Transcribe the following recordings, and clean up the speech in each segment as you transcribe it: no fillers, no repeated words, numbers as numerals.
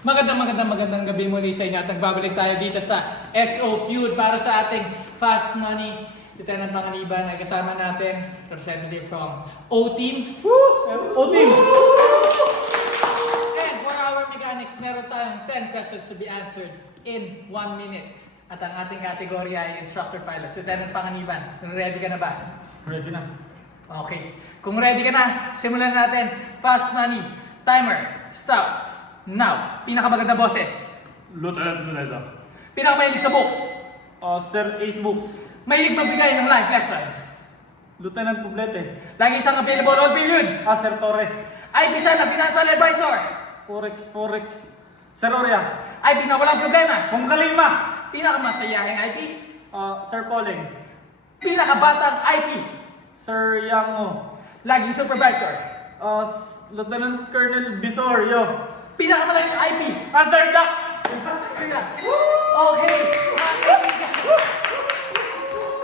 Magandang gabi muli sa inyo at nagbabalik tayo dito sa SO Feud para sa ating Fast Money. Lieutenant Panganiban, kasama natin, representative from O-Team. O-Team! And for our mechanics, meron tayong 10 questions to be answered in 1 minute. At ang ating category ay Instructor Pilots. Lieutenant Panganiban, ready ka na ba? Ready na. Okay. Kung ready ka na, simulan natin. Fast Money. Timer starts now. Pinakamaganda boses. Lieutenant Meneza. Pinakamahilig sa books. Sir Ace Books. Mahilig magbigay ng life lessons. Lieutenant Poblete. Lagi isang available all periods. Sir Torres. Ay siya na financial advisor. Forex. Sir Oria. Ay pinawalang problema. Kung Kalingma. Pinakamasayahing IP. Sir Pauling. Pinakabatang IP. Sir Yango. Laging supervisor. Lieutenant Colonel Bisorio. Pinakamalaking IP. Sir Dax. Okay.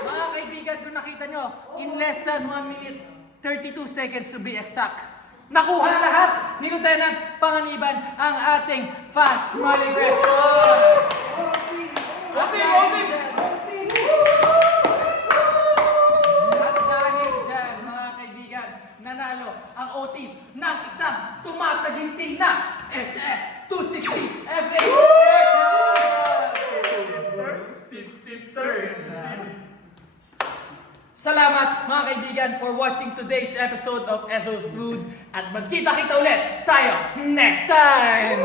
Mga kaibigan, kung nakita nyo, in less than 1 minute, 32 seconds to be exact, nakuha lahat ni Lieutenant Panganiban ang ating Fast Money question. At dahil dyan, mga kaibigan, nanalo ang O-Team ng isang tumataginting na SF-260 FA Steve Turn. Salamat mga kaibigan for watching today's episode of SO's Food at magkita-kita ulit tayo next time!